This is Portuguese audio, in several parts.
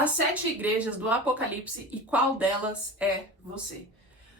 As 7 igrejas do Apocalipse e qual delas é você?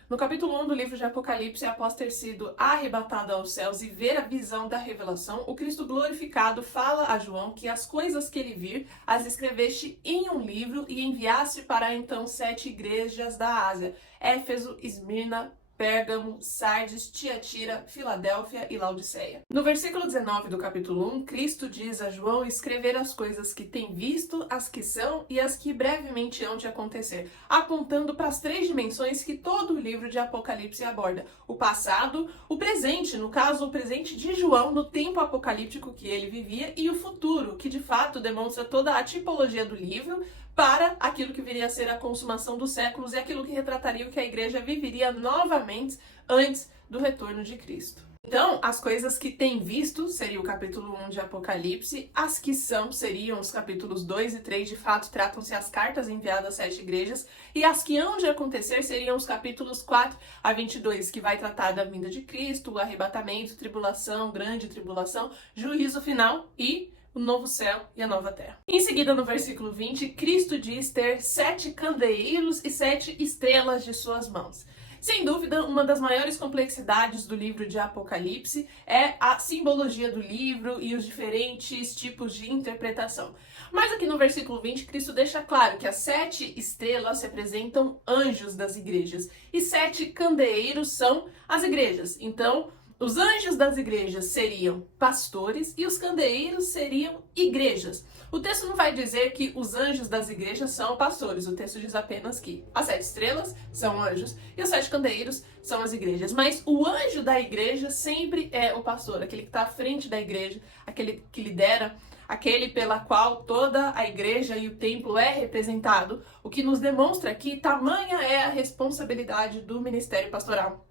No capítulo 1 do livro de Apocalipse, após ter sido arrebatado aos céus e ver a visão da revelação, o Cristo glorificado fala a João que as coisas que ele vir, as escreveste em um livro e enviaste para então 7 igrejas da Ásia: Éfeso, Esmirna, Pérgamo, Sardes, Tiatira, Filadélfia e Laodiceia. No versículo 19 do capítulo 1, Cristo diz a João escrever as coisas que tem visto, as que são e as que brevemente hão de acontecer, apontando para as 3 dimensões que todo o livro de Apocalipse aborda: o passado, o presente, no caso o presente de João no tempo apocalíptico que ele vivia, e o futuro, que de fato demonstra toda a tipologia do livro para aquilo que viria a ser a consumação dos séculos e aquilo que retrataria o que a igreja viveria novamente antes do retorno de Cristo. Então, as coisas que tem visto seria o capítulo 1 de Apocalipse, as que são seriam os capítulos 2 e 3, de fato tratam-se as cartas enviadas às 7 igrejas, e as que hão de acontecer seriam os capítulos 4 a 22, que vai tratar da vinda de Cristo, o arrebatamento, tribulação, grande tribulação, juízo final e o novo céu e a nova terra. Em seguida, no versículo 20, Cristo diz ter 7 candeeiros e 7 estrelas de suas mãos. Sem dúvida, uma das maiores complexidades do livro de Apocalipse é a simbologia do livro e os diferentes tipos de interpretação. Mas aqui no versículo 20, Cristo deixa claro que as 7 estrelas representam anjos das igrejas e 7 candeeiros são as igrejas. Então, os anjos das igrejas seriam pastores e os candeeiros seriam igrejas. O texto não vai dizer que os anjos das igrejas são pastores, o texto diz apenas que as 7 estrelas são anjos e os 7 candeeiros são as igrejas. Mas o anjo da igreja sempre é o pastor, aquele que está à frente da igreja, aquele que lidera, aquele pela qual toda a igreja e o templo é representado, o que nos demonstra que tamanha é a responsabilidade do ministério pastoral.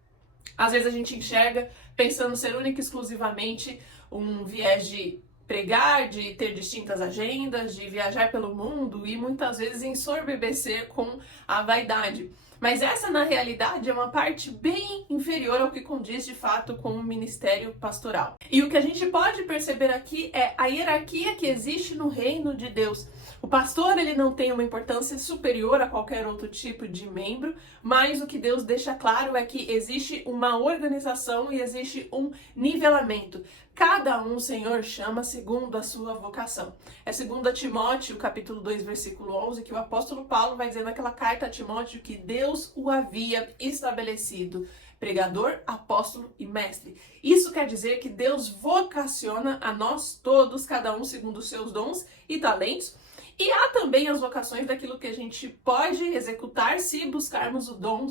Às vezes a gente enxerga pensando ser única e exclusivamente um viés de pregar, de ter distintas agendas, de viajar pelo mundo e muitas vezes ensorbebecer com a vaidade. Mas essa, na realidade, é uma parte bem inferior ao que condiz de fato com o ministério pastoral. E o que a gente pode perceber aqui é a hierarquia que existe no reino de Deus. O pastor, ele não tem uma importância superior a qualquer outro tipo de membro, mas o que Deus deixa claro é que existe uma organização e existe um nivelamento. Cada um o Senhor chama segundo a sua vocação. É segundo Timóteo, capítulo 2, versículo 11, que o apóstolo Paulo vai dizer naquela carta a Timóteo que Deus o havia estabelecido: pregador, apóstolo e mestre. Isso quer dizer que Deus vocaciona a nós todos, cada um segundo os seus dons e talentos. E há também as vocações daquilo que a gente pode executar se buscarmos o dom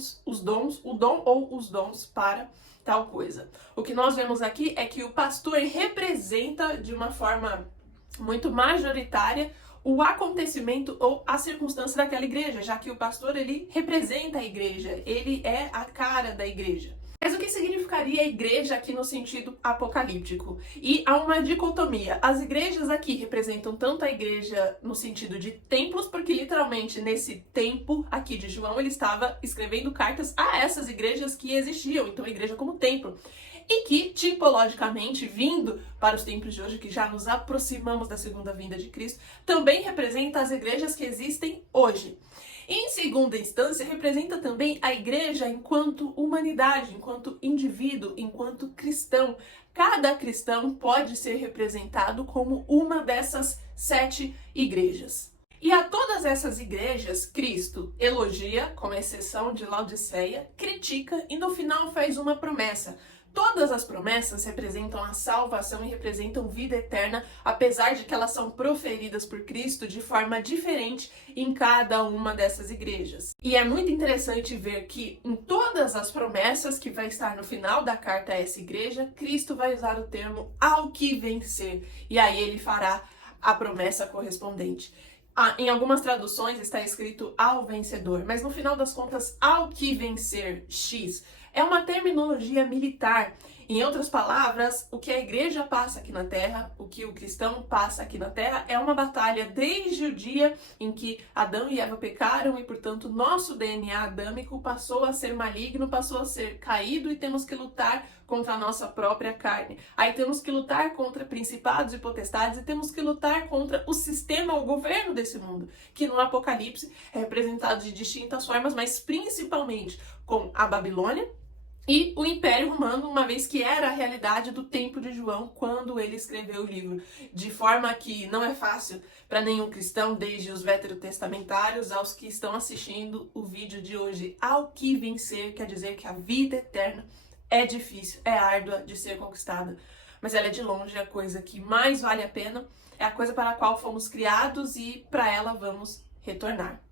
ou os dons para tal coisa. O que nós vemos aqui é que o pastor representa de uma forma muito majoritária o acontecimento ou a circunstância daquela igreja, já que o pastor, ele representa a igreja, ele é a cara da igreja. Mas o que significaria a igreja aqui no sentido apocalíptico? E há uma dicotomia. As igrejas aqui representam tanto a igreja no sentido de templos, porque literalmente nesse tempo aqui de João ele estava escrevendo cartas a essas igrejas que existiam, então a igreja como templo. E que, tipologicamente, vindo para os tempos de hoje, que já nos aproximamos da segunda vinda de Cristo, também representa as igrejas que existem hoje. Em segunda instância, representa também a igreja enquanto humanidade, enquanto indivíduo, enquanto cristão. Cada cristão pode ser representado como uma dessas 7 igrejas. E a todas essas igrejas, Cristo elogia, com exceção de Laodiceia, critica e no final faz uma promessa. Todas as promessas representam a salvação e representam vida eterna, apesar de que elas são proferidas por Cristo de forma diferente em cada uma dessas igrejas. E é muito interessante ver que em todas as promessas que vai estar no final da carta a essa igreja, Cristo vai usar o termo ao que vencer, e aí ele fará a promessa correspondente. Em algumas traduções está escrito ao vencedor, mas no final das contas, ao que vencer X. é uma terminologia militar. Em outras palavras, o que a igreja passa aqui na Terra, o que o cristão passa aqui na Terra, é uma batalha desde o dia em que Adão e Eva pecaram e, portanto, nosso DNA adâmico passou a ser maligno, passou a ser caído e temos que lutar contra a nossa própria carne. Aí temos que lutar contra principados e potestades e temos que lutar contra o sistema, o governo desse mundo, que no Apocalipse é representado de distintas formas, mas principalmente com a Babilônia e o Império Romano, uma vez que era a realidade do tempo de João quando ele escreveu o livro. De forma que não é fácil para nenhum cristão, desde os veterotestamentários aos que estão assistindo o vídeo de hoje. Ao que vencer quer dizer que a vida eterna é difícil, é árdua de ser conquistada. Mas ela é de longe a coisa que mais vale a pena, é a coisa para a qual fomos criados e para ela vamos retornar,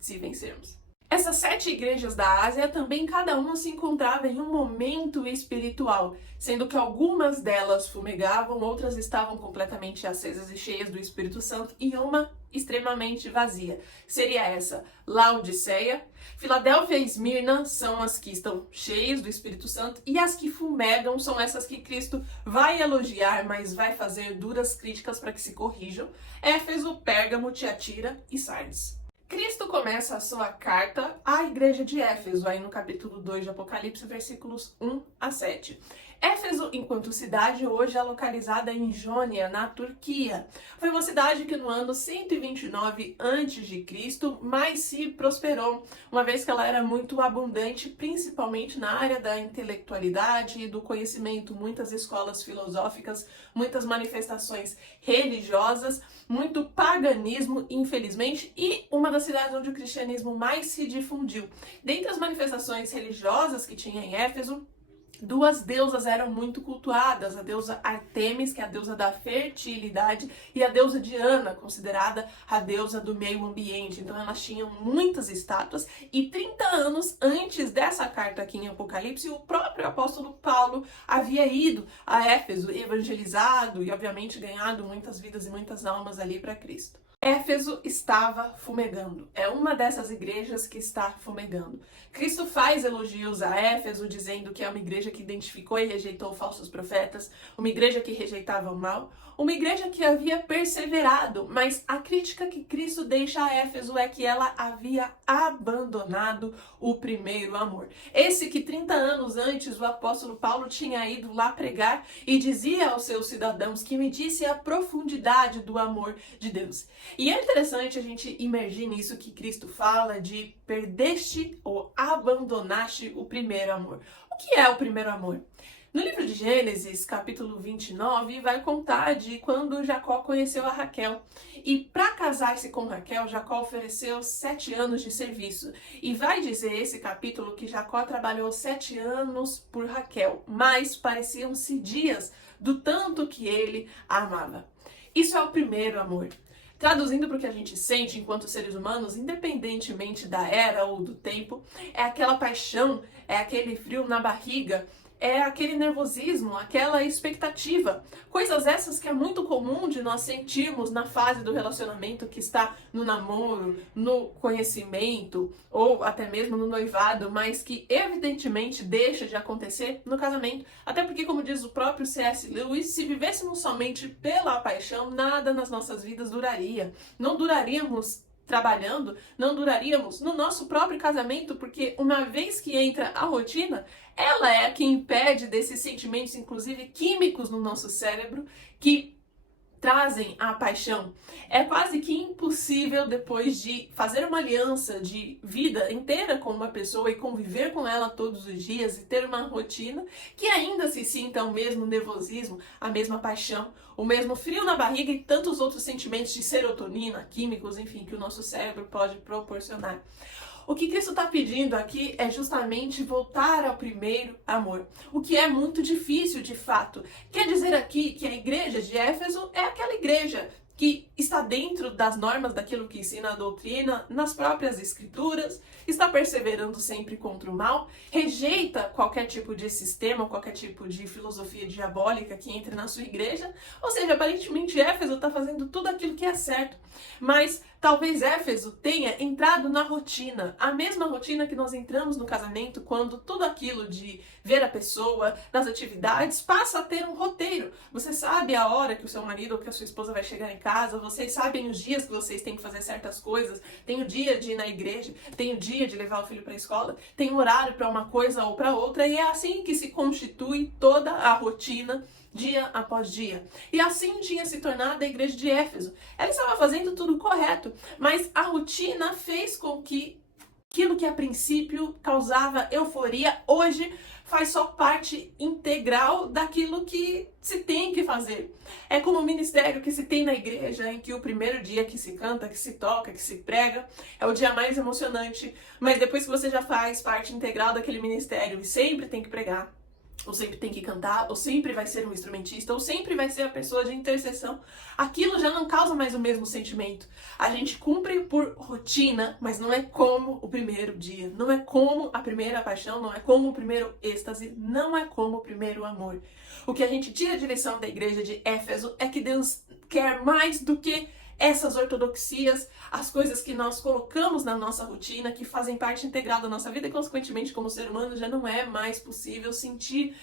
se vencermos. Essas 7 igrejas da Ásia também cada uma se encontrava em um momento espiritual, sendo que algumas delas fumegavam, outras estavam completamente acesas e cheias do Espírito Santo e uma extremamente vazia. Seria essa Laodiceia, Filadélfia e Esmirna são as que estão cheias do Espírito Santo e as que fumegam são essas que Cristo vai elogiar, mas vai fazer duras críticas para que se corrijam. Éfeso, Pérgamo, Tiatira e Sardes. Cristo começa a sua carta à igreja de Éfeso, aí no capítulo 2 de Apocalipse, versículos 1 a 7. Éfeso, enquanto cidade, hoje é localizada em Jônia, na Turquia. Foi uma cidade que no ano 129 a.C. mais se prosperou, uma vez que ela era muito abundante, principalmente na área da intelectualidade e do conhecimento, muitas escolas filosóficas, muitas manifestações religiosas, muito paganismo, infelizmente, e uma das cidades onde o cristianismo mais se difundiu. Dentre as manifestações religiosas que tinha em Éfeso, 2 deusas eram muito cultuadas, a deusa Artemis, que é a deusa da fertilidade, e a deusa Diana, considerada a deusa do meio ambiente. Então elas tinham muitas estátuas e 30 anos antes dessa carta aqui em Apocalipse, o próprio apóstolo Paulo havia ido a Éfeso, evangelizado e obviamente ganhado muitas vidas e muitas almas ali para Cristo. Éfeso estava fumegando. É uma dessas igrejas que está fumegando. Cristo faz elogios a Éfeso, dizendo que é uma igreja que identificou e rejeitou falsos profetas, uma igreja que rejeitava o mal, uma igreja que havia perseverado, mas a crítica que Cristo deixa a Éfeso é que ela havia abandonado o primeiro amor. Esse que 30 anos antes o apóstolo Paulo tinha ido lá pregar e dizia aos seus cidadãos que medisse a profundidade do amor de Deus. E é interessante a gente imergir nisso que Cristo fala de perdeste ou abandonaste o primeiro amor. O que é o primeiro amor? No livro de Gênesis, capítulo 29, vai contar de quando Jacó conheceu a Raquel. E para casar-se com Raquel, Jacó ofereceu 7 anos de serviço. E vai dizer esse capítulo que Jacó trabalhou 7 anos por Raquel, mas pareciam-se dias do tanto que ele a amava. Isso é o primeiro amor. Traduzindo para o que a gente sente enquanto seres humanos, independentemente da era ou do tempo, é aquela paixão, é aquele frio na barriga, é aquele nervosismo, aquela expectativa. Coisas essas que é muito comum de nós sentirmos na fase do relacionamento que está no namoro, no conhecimento ou até mesmo no noivado, mas que evidentemente deixa de acontecer no casamento. Até porque, como diz o próprio C.S. Lewis, se vivêssemos somente pela paixão, nada nas nossas vidas duraria. Não duraríamos trabalhando, não duraríamos no nosso próprio casamento, porque uma vez que entra a rotina, ela é a que impede desses sentimentos, inclusive químicos no nosso cérebro, que trazem a paixão. É quase que impossível, depois de fazer uma aliança de vida inteira com uma pessoa e conviver com ela todos os dias e ter uma rotina, que ainda se sinta o mesmo nervosismo, a mesma paixão, o mesmo frio na barriga e tantos outros sentimentos de serotonina, químicos, enfim, que o nosso cérebro pode proporcionar. O que Cristo está pedindo aqui é justamente voltar ao primeiro amor, o que é muito difícil de fato. Quer dizer aqui que a igreja de Éfeso é aquela igreja que está dentro das normas daquilo que ensina a doutrina, nas próprias escrituras, está perseverando sempre contra o mal, rejeita qualquer tipo de sistema, qualquer tipo de filosofia diabólica que entre na sua igreja, ou seja, aparentemente Éfeso está fazendo tudo aquilo que é certo, mas Talvez Éfeso tenha entrado na rotina, a mesma rotina que nós entramos no casamento, quando tudo aquilo de ver a pessoa, das atividades, passa a ter um roteiro. Você sabe a hora que o seu marido ou que a sua esposa vai chegar em casa, vocês sabem os dias que vocês têm que fazer certas coisas, tem o dia de ir na igreja, tem o dia de levar o filho para a escola, tem um horário para uma coisa ou para outra, e é assim que se constitui toda a rotina, dia após dia. E assim tinha se tornado a igreja de Éfeso. Ela estava fazendo tudo correto, mas a rotina fez com que aquilo que a princípio causava euforia, hoje faz só parte integral daquilo que se tem que fazer. É como o ministério que se tem na igreja, em que o primeiro dia que se canta, que se toca, que se prega, é o dia mais emocionante, mas depois que você já faz parte integral daquele ministério e sempre tem que pregar, ou sempre tem que cantar, ou sempre vai ser um instrumentista, ou sempre vai ser a pessoa de intercessão, aquilo já não causa mais o mesmo sentimento. A gente cumpre por rotina, mas não é como o primeiro dia, não é como a primeira paixão, não é como o primeiro êxtase, não é como o primeiro amor. O que a gente tira de lição da igreja de Éfeso é que Deus quer mais do que essas ortodoxias, as coisas que nós colocamos na nossa rotina, que fazem parte integral da nossa vida e, consequentemente, como ser humano, já não é mais possível sentir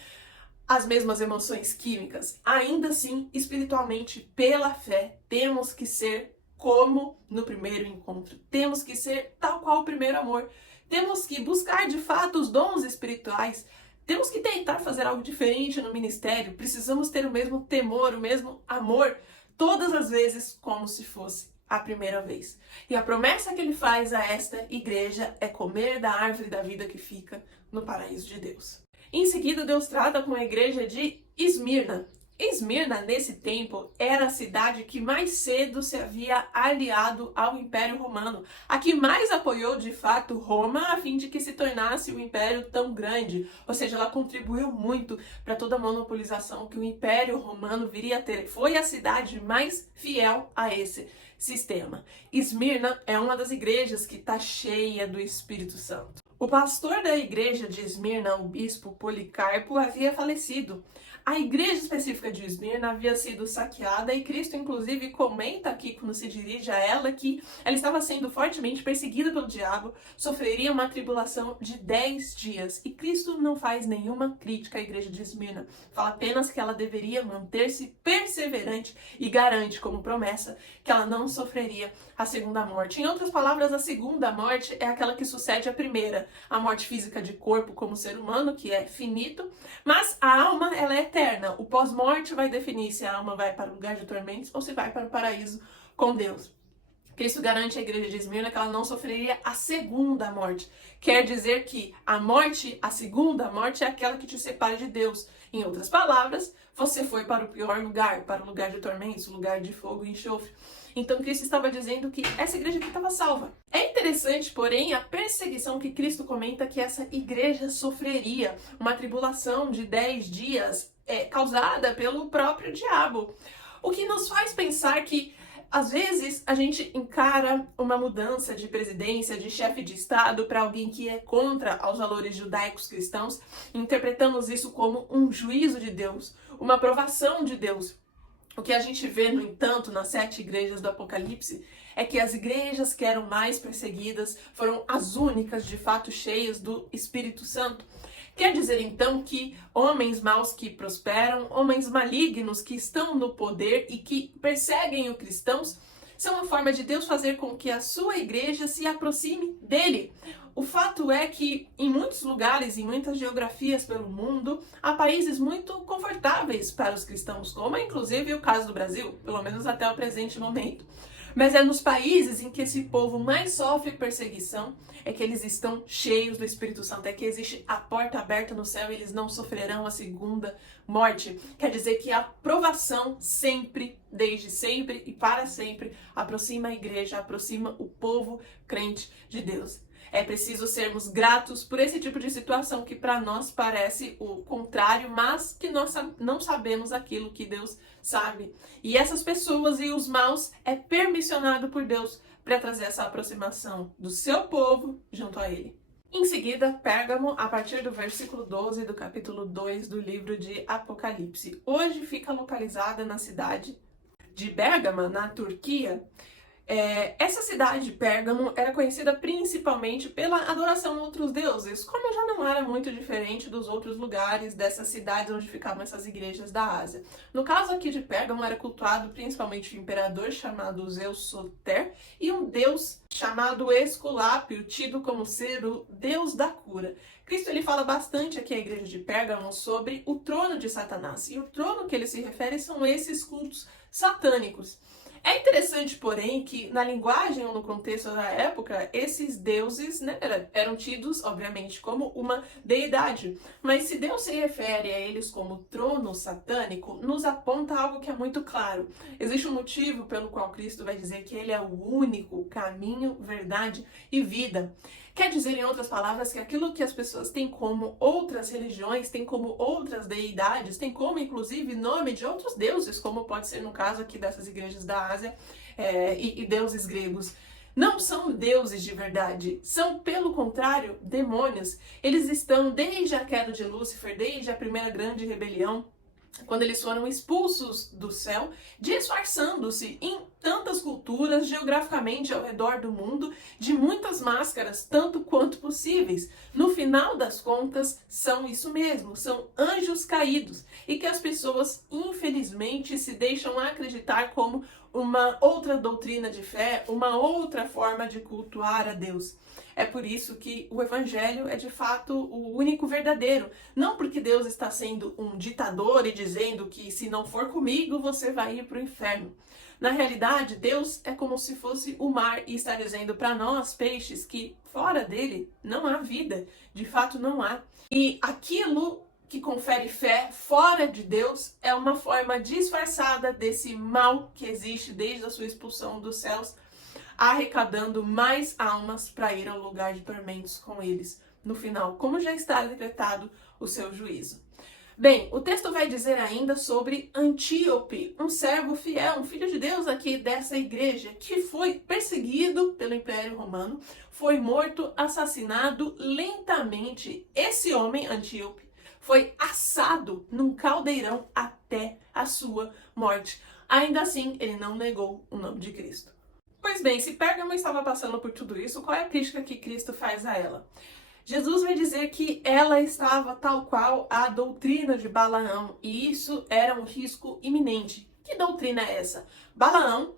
as mesmas emoções químicas. Ainda assim, espiritualmente, pela fé, temos que ser como no primeiro encontro. Temos que ser tal qual o primeiro amor. Temos que buscar, de fato, os dons espirituais. Temos que tentar fazer algo diferente no ministério. Precisamos ter o mesmo temor, o mesmo amor, todas as vezes como se fosse a primeira vez. E a promessa que ele faz a esta igreja é comer da árvore da vida que fica no paraíso de Deus. Em seguida, Deus trata com a igreja de Esmirna. Esmirna, nesse tempo, era a cidade que mais cedo se havia aliado ao Império Romano, a que mais apoiou de fato Roma a fim de que se tornasse um império tão grande, ou seja, ela contribuiu muito para toda a monopolização que o Império Romano viria a ter. Foi a cidade mais fiel a esse sistema. Esmirna é uma das igrejas que está cheia do Espírito Santo. O pastor da igreja de Esmirna, o bispo Policarpo, havia falecido. A igreja específica de Esmirna havia sido saqueada e Cristo, inclusive, comenta aqui, quando se dirige a ela, que ela estava sendo fortemente perseguida pelo diabo, sofreria uma tribulação de 10 dias. E Cristo não faz nenhuma crítica à igreja de Esmirna, fala apenas que ela deveria manter-se perseverante e garante como promessa que ela não sofreria a segunda morte. Em outras palavras, a segunda morte é aquela que sucede à primeira, a morte física de corpo como ser humano, que é finito, mas a alma, ela é eterna. O pós-morte vai definir se a alma vai para o lugar de tormentos ou se vai para o paraíso com Deus. Cristo garante à igreja de Esmirna que ela não sofreria a segunda morte. Quer dizer que a morte, a segunda morte, é aquela que te separa de Deus. Em outras palavras, você foi para o pior lugar, para o lugar de tormentos, o lugar de fogo e enxofre. Então Cristo estava dizendo que essa igreja aqui estava salva. É interessante, porém, a perseguição que Cristo comenta que essa igreja sofreria, uma tribulação de 10 dias causada pelo próprio diabo. O que nos faz pensar que às vezes a gente encara uma mudança de presidência, de chefe de Estado para alguém que é contra os valores judaicos cristãos, interpretamos isso como um juízo de Deus, uma aprovação de Deus. O que a gente vê, no entanto, nas 7 igrejas do Apocalipse, é que as igrejas que eram mais perseguidas foram as únicas, de fato, cheias do Espírito Santo. Quer dizer, então, que homens maus que prosperam, homens malignos que estão no poder e que perseguem os cristãos, são uma forma de Deus fazer com que a sua igreja se aproxime dele. O fato é que em muitos lugares, em muitas geografias pelo mundo, há países muito confortáveis para os cristãos, como é inclusive o caso do Brasil, pelo menos até o presente momento. Mas é nos países em que esse povo mais sofre perseguição, é que eles estão cheios do Espírito Santo, é que existe a porta aberta no céu e eles não sofrerão a segunda morte. Quer dizer que a aprovação sempre, desde sempre e para sempre, aproxima a igreja, aproxima o povo crente de Deus. É preciso sermos gratos por esse tipo de situação que para nós parece o contrário, mas que nós não sabemos aquilo que Deus sabe. E essas pessoas e os maus é permissionado por Deus para trazer essa aproximação do seu povo junto a ele. Em seguida, Pérgamo, a partir do versículo 12 do capítulo 2 do livro de Apocalipse. Hoje fica localizada na cidade de Bérgama, na Turquia. Essa cidade de Pérgamo era conhecida principalmente pela adoração a outros deuses, como já não era muito diferente dos outros lugares dessas cidades onde ficavam essas igrejas da Ásia. No caso aqui de Pérgamo era cultuado principalmente o imperador chamado Zeus Soter e um deus chamado Esculápio, tido como ser o deus da cura. Cristo ele fala bastante aqui à igreja de Pérgamo sobre o trono de Satanás, e o trono que ele se refere são esses cultos satânicos. É interessante, porém, que na linguagem ou no contexto da época, esses deuses, né, eram tidos, obviamente, como uma deidade. Mas se Deus se refere a eles como trono satânico, nos aponta algo que é muito claro. Existe um motivo pelo qual Cristo vai dizer que ele é o único caminho, verdade e vida. Quer dizer, em outras palavras, que aquilo que as pessoas têm como outras religiões, têm como outras deidades, têm como, inclusive, nome de outros deuses, como pode ser no caso aqui dessas igrejas da Ásia e deuses gregos, não são deuses de verdade, são, pelo contrário, demônios. Eles estão desde a queda de Lúcifer, desde a primeira grande rebelião, quando eles foram expulsos do céu, disfarçando-se em tantas culturas geograficamente ao redor do mundo, de muitas máscaras, tanto quanto possíveis. No final das contas, são isso mesmo, são anjos caídos, e que as pessoas, infelizmente, se deixam acreditar como uma outra doutrina de fé, uma outra forma de cultuar a Deus. É por isso que o Evangelho é de fato o único verdadeiro. Não porque Deus está sendo um ditador e dizendo que se não for comigo você vai ir para o inferno. Na realidade, Deus é como se fosse o mar e está dizendo para nós, peixes, que fora dele não há vida. De fato, não há. E aquilo que confere fé fora de Deus é uma forma disfarçada desse mal que existe desde a sua expulsão dos céus, arrecadando mais almas para ir ao lugar de tormentos com eles no final, como já está decretado o seu juízo. Bem, o texto vai dizer ainda sobre Antíope, um servo fiel, um filho de Deus aqui dessa igreja, que foi perseguido pelo Império Romano, foi morto, assassinado lentamente. Esse homem, Antíope, foi assado num caldeirão até a sua morte. Ainda assim, ele não negou o nome de Cristo. Pois bem, se Pérgamo estava passando por tudo isso, qual é a crítica que Cristo faz a ela? Jesus vai dizer que ela estava tal qual a doutrina de Balaão, e isso era um risco iminente. Que doutrina é essa? Balaão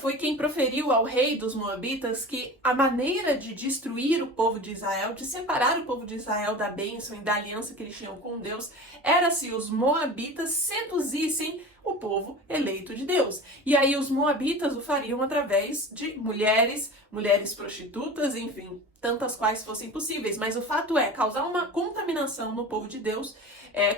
foi quem proferiu ao rei dos Moabitas que a maneira de destruir o povo de Israel, de separar o povo de Israel da bênção e da aliança que eles tinham com Deus, era se os Moabitas seduzissem o povo eleito de Deus. E aí os Moabitas o fariam através de mulheres prostitutas, enfim, tantas quais fossem possíveis. Mas o fato é causar uma contaminação no povo de Deus,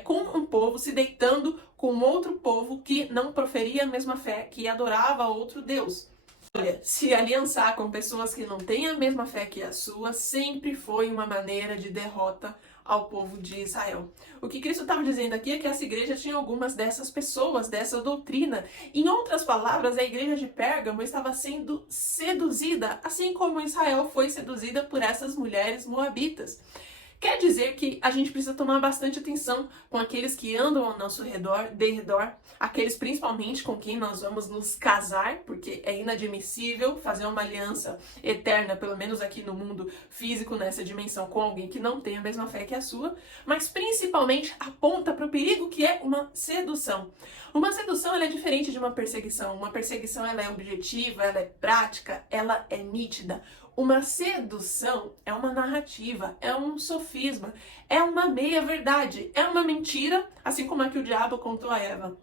com um povo se deitando com outro povo que não proferia a mesma fé, que adorava outro Deus. Olha, se aliançar com pessoas que não têm a mesma fé que a sua sempre foi uma maneira de derrota ao povo de Israel. O que Cristo estava dizendo aqui é que essa igreja tinha algumas dessas pessoas, dessa doutrina. Em outras palavras, a igreja de Pérgamo estava sendo seduzida, assim como Israel foi seduzida por essas mulheres moabitas. Quer dizer que a gente precisa tomar bastante atenção com aqueles que andam ao nosso redor, aqueles principalmente com quem nós vamos nos casar, porque é inadmissível fazer uma aliança eterna, pelo menos aqui no mundo físico, nessa dimensão, com alguém que não tem a mesma fé que a sua, mas principalmente aponta para o perigo que é uma sedução. Uma sedução ela é diferente de uma perseguição. Uma perseguição ela é objetiva, ela é prática, ela é nítida. Uma sedução é uma narrativa, é um sofisma, é uma meia-verdade, é uma mentira, assim como a que o diabo contou a Eva.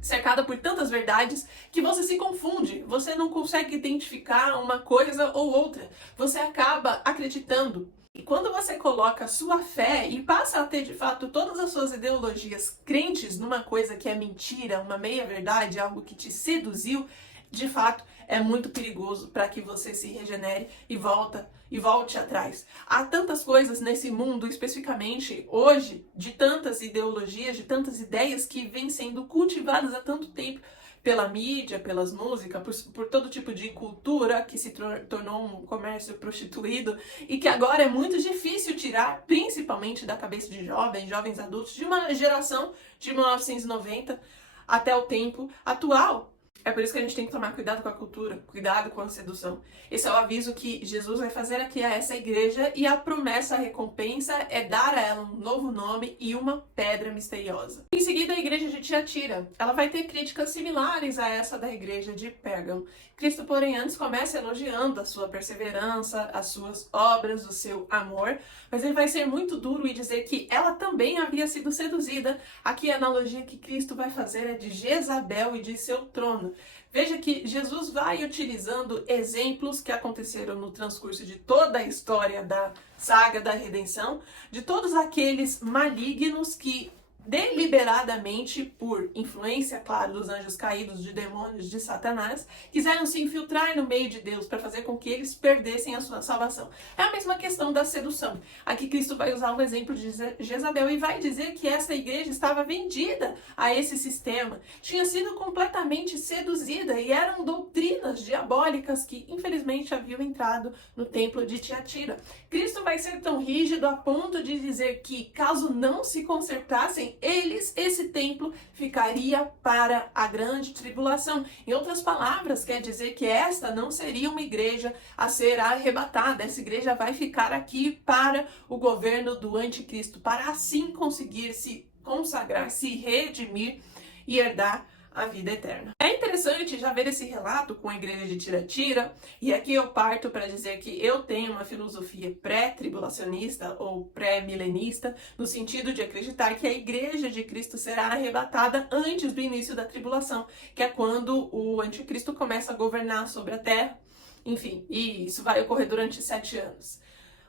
Cercada por tantas verdades que você se confunde, você não consegue identificar uma coisa ou outra, você acaba acreditando. E quando você coloca a sua fé e passa a ter de fato todas as suas ideologias crentes numa coisa que é mentira, uma meia-verdade, algo que te seduziu, de fato é muito perigoso para que você se regenere e volte atrás. Há tantas coisas nesse mundo, especificamente hoje, de tantas ideologias, de tantas ideias que vêm sendo cultivadas há tanto tempo pela mídia, pelas músicas, por todo tipo de cultura que se tornou um comércio prostituído e que agora é muito difícil tirar, principalmente da cabeça de jovens adultos, de uma geração de 1990 até o tempo atual. É por isso que a gente tem que tomar cuidado com a cultura, cuidado com a sedução. Esse é o aviso que Jesus vai fazer aqui a essa igreja, e a promessa, a recompensa é dar a ela um novo nome e uma pedra misteriosa. Em seguida, a igreja de Tiatira, ela vai ter críticas similares a essa da igreja de Pérgamo. Cristo, porém, antes começa elogiando a sua perseverança, as suas obras, o seu amor, mas ele vai ser muito duro e dizer que ela também havia sido seduzida. Aqui a analogia que Cristo vai fazer é de Jezabel e de seu trono. Veja que Jesus vai utilizando exemplos que aconteceram no transcurso de toda a história da saga da redenção, de todos aqueles malignos que deliberadamente, por influência, claro, dos anjos caídos, de demônios, de Satanás, quiseram se infiltrar no meio de Deus para fazer com que eles perdessem a sua salvação. É a mesma questão da sedução. Aqui Cristo vai usar o exemplo de Jezabel e vai dizer que essa igreja estava vendida a esse sistema, tinha sido completamente seduzida, e eram doutrinas diabólicas que infelizmente haviam entrado no templo de Tiatira. Cristo vai ser tão rígido a ponto de dizer que, caso não se consertassem, esse templo ficaria para a grande tribulação. Em outras palavras, quer dizer que esta não seria uma igreja a ser arrebatada. Essa igreja vai ficar aqui para o governo do anticristo, para assim conseguir se consagrar, se redimir e herdar a vida eterna. É interessante já ver esse relato com a igreja de Tiatira, e aqui eu parto para dizer que eu tenho uma filosofia pré-tribulacionista ou pré-milenista, no sentido de acreditar que a igreja de Cristo será arrebatada antes do início da tribulação, que é quando o anticristo começa a governar sobre a terra, enfim, e isso vai ocorrer durante 7 anos.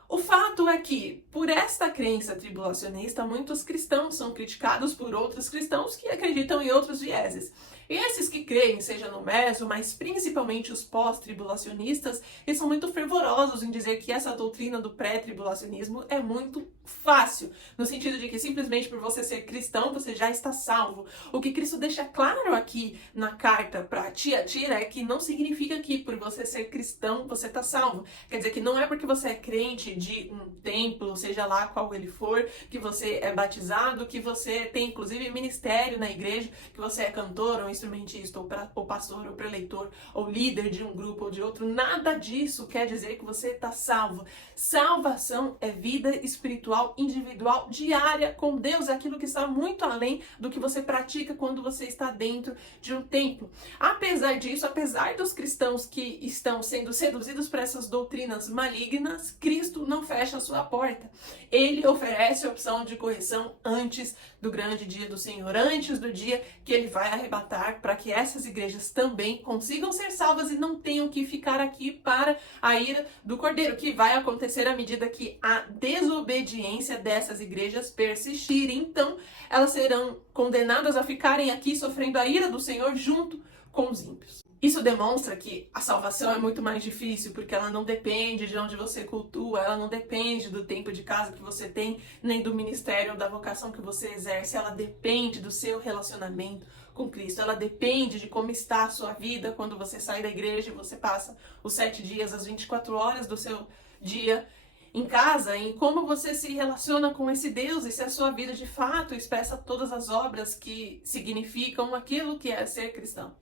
O fato é que, por esta crença tribulacionista, muitos cristãos são criticados por outros cristãos que acreditam em outros vieses. E esses que creem, seja no Meso, mas principalmente os pós-tribulacionistas, eles são muito fervorosos em dizer que essa doutrina do pré-tribulacionismo é muito fácil, no sentido de que simplesmente por você ser cristão, você já está salvo. O que Cristo deixa claro aqui na carta para Tiatira é que não significa que por você ser cristão, você está salvo. Quer dizer que não é porque você é crente de um templo, seja lá qual ele for, que você é batizado, que você tem inclusive ministério na igreja, que você é cantor ou instrumentista, ou pastor, ou preleitor, ou líder de um grupo ou de outro. Nada disso quer dizer que você está salvo. Salvação é vida espiritual individual diária com Deus, é aquilo que está muito além do que você pratica quando você está dentro de um templo. Apesar disso, apesar dos cristãos que estão sendo seduzidos por essas doutrinas malignas, Cristo não fecha a sua porta. Ele oferece a opção de correção antes do grande dia do Senhor, antes do dia que ele vai arrebatar, para que essas igrejas também consigam ser salvas e não tenham que ficar aqui para a ira do Cordeiro, que vai acontecer à medida que a desobediência dessas igrejas persistir. Então, elas serão condenadas a ficarem aqui sofrendo a ira do Senhor junto com os ímpios. Isso demonstra que a salvação é muito mais difícil, porque ela não depende de onde você cultua, ela não depende do tempo de casa que você tem, nem do ministério ou da vocação que você exerce, ela depende do seu relacionamento com Cristo, ela depende de como está a sua vida quando você sai da igreja e você passa os 7 dias, as 24 horas do seu dia em casa, em como você se relaciona com esse Deus e se a sua vida de fato expressa todas as obras que significam aquilo que é ser cristão.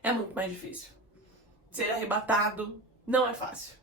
É muito mais difícil. Ser arrebatado não é fácil,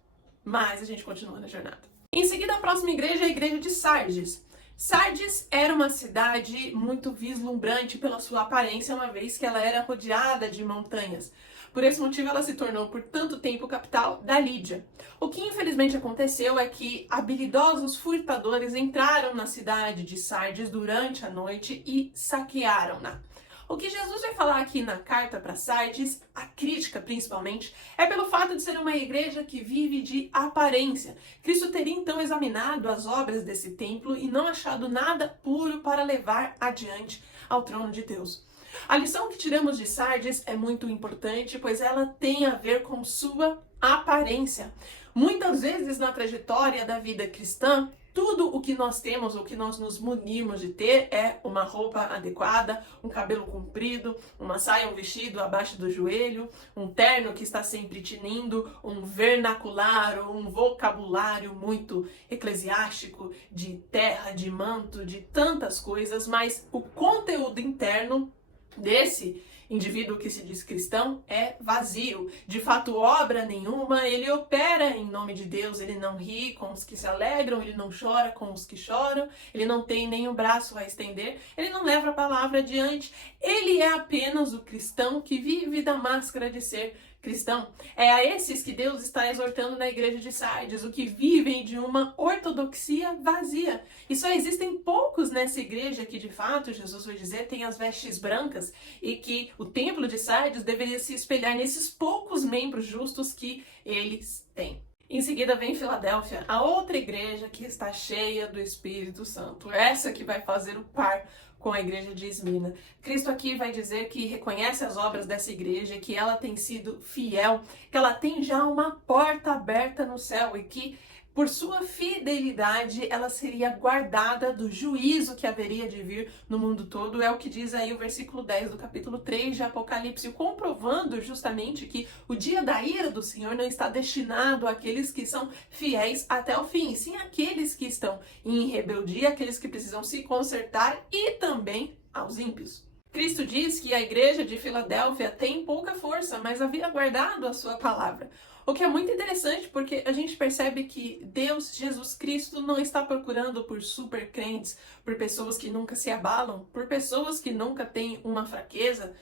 mas a gente continua na jornada. Em seguida, a próxima igreja é a igreja de Sardes. Sardes era uma cidade muito vislumbrante pela sua aparência, uma vez que ela era rodeada de montanhas. Por esse motivo, ela se tornou por tanto tempo capital da Lídia. O que infelizmente aconteceu é que habilidosos furtadores entraram na cidade de Sardes durante a noite e saquearam-na. O que Jesus vai falar aqui na carta para Sardes, a crítica principalmente, é pelo fato de ser uma igreja que vive de aparência. Cristo teria então examinado as obras desse templo e não achado nada puro para levar adiante ao trono de Deus. A lição que tiramos de Sardes é muito importante, pois ela tem a ver com sua aparência. Muitas vezes na trajetória da vida cristã, tudo o que nós temos, o que nós nos munimos de ter é uma roupa adequada, um cabelo comprido, uma saia, um vestido abaixo do joelho, um terno que está sempre tinindo, um vernacular ou um vocabulário muito eclesiástico de terra, de manto, de tantas coisas, mas o conteúdo interno desse indivíduo que se diz cristão é vazio. De fato, obra nenhuma, ele opera em nome de Deus, ele não ri com os que se alegram, ele não chora com os que choram, ele não tem nenhum braço a estender, ele não leva a palavra adiante. Ele é apenas o cristão que vive da máscara de ser cristão. É a esses que Deus está exortando na igreja de Sardes, o que vivem de uma ortodoxia vazia. E só existem poucos nessa igreja que, de fato, Jesus vai dizer, tem as vestes brancas, e que o templo de Sardes deveria se espelhar nesses poucos membros justos que eles têm. Em seguida vem Filadélfia, a outra igreja que está cheia do Espírito Santo. Essa que vai fazer o par com a igreja de Esmirna. Cristo aqui vai dizer que reconhece as obras dessa igreja, que ela tem sido fiel, que ela tem já uma porta aberta no céu e que, por sua fidelidade, ela seria guardada do juízo que haveria de vir no mundo todo. É o que diz aí o versículo 10 do capítulo 3 de Apocalipse, comprovando justamente que o dia da ira do Senhor não está destinado àqueles que são fiéis até o fim, e sim àqueles que estão em rebeldia, aqueles que precisam se consertar, e também aos ímpios. Cristo diz que a igreja de Filadélfia tem pouca força, mas havia guardado a sua palavra. O que é muito interessante, porque a gente percebe que Deus, Jesus Cristo, não está procurando por super crentes, por pessoas que nunca se abalam, por pessoas que nunca têm uma fraqueza,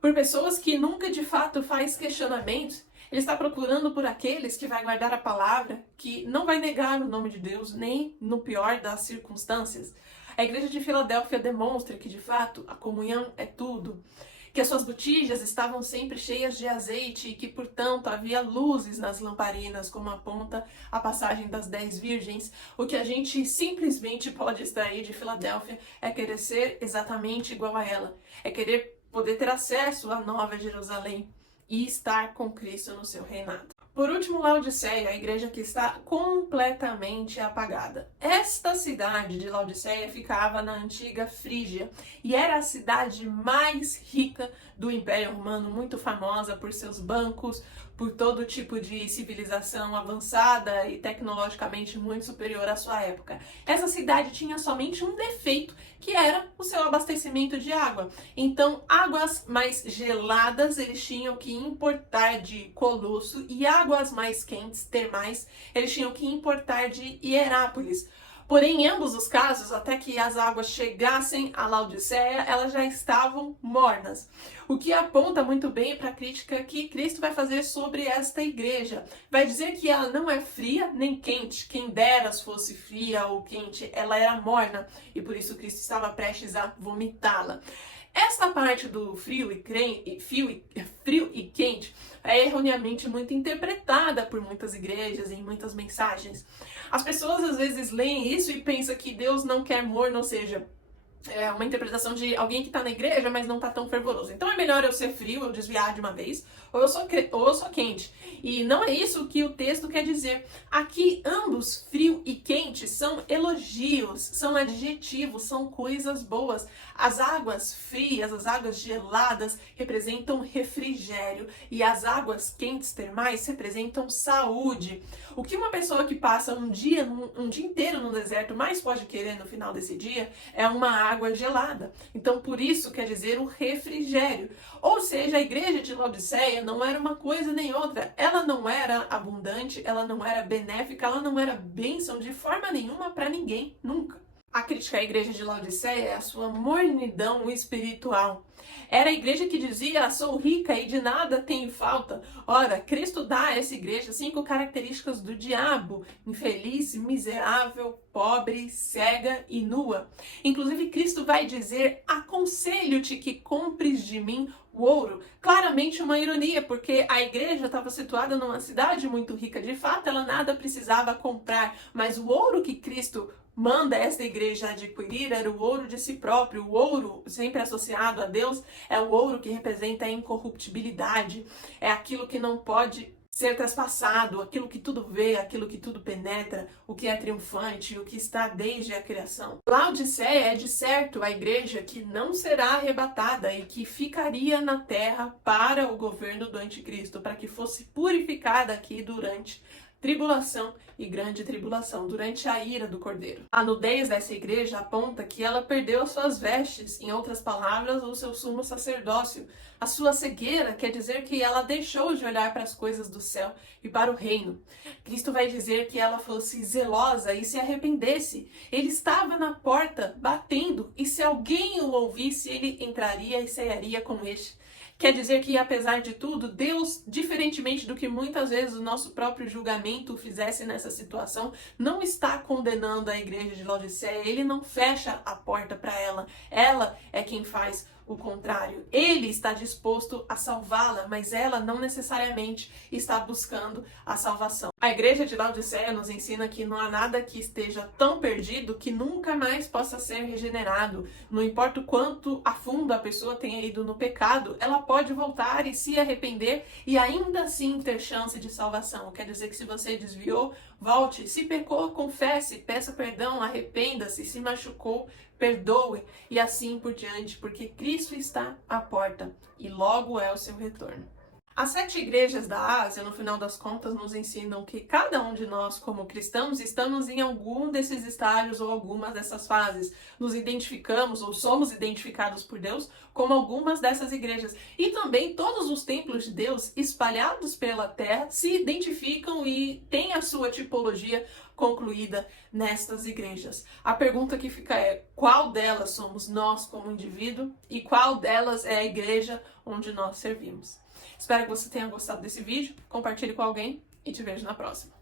por pessoas que nunca de fato faz questionamentos. Ele está procurando por aqueles que vai guardar a palavra, que não vai negar o nome de Deus, nem no pior das circunstâncias. A igreja de Filadélfia demonstra que, de fato, a comunhão é tudo, que as suas botijas estavam sempre cheias de azeite e que, portanto, havia luzes nas lamparinas, como aponta a passagem das 10 virgens. O que a gente simplesmente pode extrair de Filadélfia é querer ser exatamente igual a ela, é querer poder ter acesso à Nova Jerusalém e estar com Cristo no seu reinado. Por último, Laodiceia, a igreja que está completamente apagada. Esta cidade de Laodiceia ficava na antiga Frígia e era a cidade mais rica do Império Romano, muito famosa por seus bancos, por todo tipo de civilização avançada e tecnologicamente muito superior à sua época. Essa cidade tinha somente um defeito, que era o seu abastecimento de água. Então, águas mais geladas eles tinham que importar de Colosso e águas mais quentes, termais, eles tinham que importar de Hierápolis. Porém, em ambos os casos, até que as águas chegassem a Laodiceia, elas já estavam mornas. O que aponta muito bem para a crítica que Cristo vai fazer sobre esta igreja. Vai dizer que ela não é fria nem quente. Quem dera se fosse fria ou quente, ela era morna. E por isso Cristo estava prestes a vomitá-la. Esta parte do frio e quente é erroneamente muito interpretada por muitas igrejas e em muitas mensagens. As pessoas às vezes leem isso e pensam que Deus não quer morno, ou seja, é uma interpretação de alguém que está na igreja, mas não está tão fervoroso. Então é melhor eu ser frio, eu desviar de uma vez, ou eu sou quente. E não é isso que o texto quer dizer. Aqui, ambos, frio e quente, são elogios, são adjetivos, são coisas boas. As águas frias, as águas geladas representam refrigério e as águas quentes termais representam saúde. O que uma pessoa que passa um dia inteiro no deserto mais pode querer no final desse dia é uma água gelada. Então, por isso quer dizer o refrigério. Ou seja, a igreja de Laodiceia não era uma coisa nem outra. Ela não era abundante, ela não era benéfica, ela não era bênção de forma nenhuma para ninguém, nunca. A crítica à igreja de Laodiceia é a sua mornidão espiritual. Era a igreja que dizia, sou rica e de nada tenho falta. Ora, Cristo dá a essa igreja 5 características do diabo: infeliz, miserável, pobre, cega e nua. Inclusive, Cristo vai dizer, aconselho-te que compres de mim o ouro. Claramente uma ironia, porque a igreja estava situada numa cidade muito rica. De fato, ela nada precisava comprar, mas o ouro que Cristo manda esta igreja adquirir era o ouro de si próprio. O ouro, sempre associado a Deus, é o ouro que representa a incorruptibilidade, é aquilo que não pode ser traspassado, aquilo que tudo vê, aquilo que tudo penetra, o que é triunfante, o que está desde a criação. Laodiceia é de certo a igreja que não será arrebatada e que ficaria na terra para o governo do anticristo, para que fosse purificada aqui durante tribulação e grande tribulação, durante a ira do Cordeiro. A nudez dessa igreja aponta que ela perdeu as suas vestes, em outras palavras, o seu sumo sacerdócio. A sua cegueira quer dizer que ela deixou de olhar para as coisas do céu e para o reino. Cristo vai dizer que ela fosse zelosa e se arrependesse. Ele estava na porta batendo, e se alguém o ouvisse, ele entraria e cearia com este. Quer dizer que, apesar de tudo, Deus, diferentemente do que muitas vezes o nosso próprio julgamento fizesse nessa situação, não está condenando a igreja de Laodiceia. Ele não fecha a porta para ela. Ela é quem faz o contrário. Ele está disposto a salvá-la, mas ela não necessariamente está buscando a salvação. A igreja de Laodiceia nos ensina que não há nada que esteja tão perdido que nunca mais possa ser regenerado. Não importa o quanto a fundo a pessoa tenha ido no pecado, ela pode voltar e se arrepender e ainda assim ter chance de salvação. Quer dizer que se você desviou, volte. Se pecou, confesse, peça perdão, arrependa-se. Se machucou, perdoe, e assim por diante, porque Cristo está à porta e logo é o seu retorno. As 7 igrejas da Ásia, no final das contas, nos ensinam que cada um de nós, como cristãos, estamos em algum desses estágios ou algumas dessas fases. Nos identificamos ou somos identificados por Deus como algumas dessas igrejas. E também todos os templos de Deus espalhados pela terra se identificam e têm a sua tipologia concluída nestas igrejas. A pergunta que fica é: qual delas somos nós como indivíduo e qual delas é a igreja onde nós servimos? Espero que você tenha gostado desse vídeo, compartilhe com alguém e te vejo na próxima.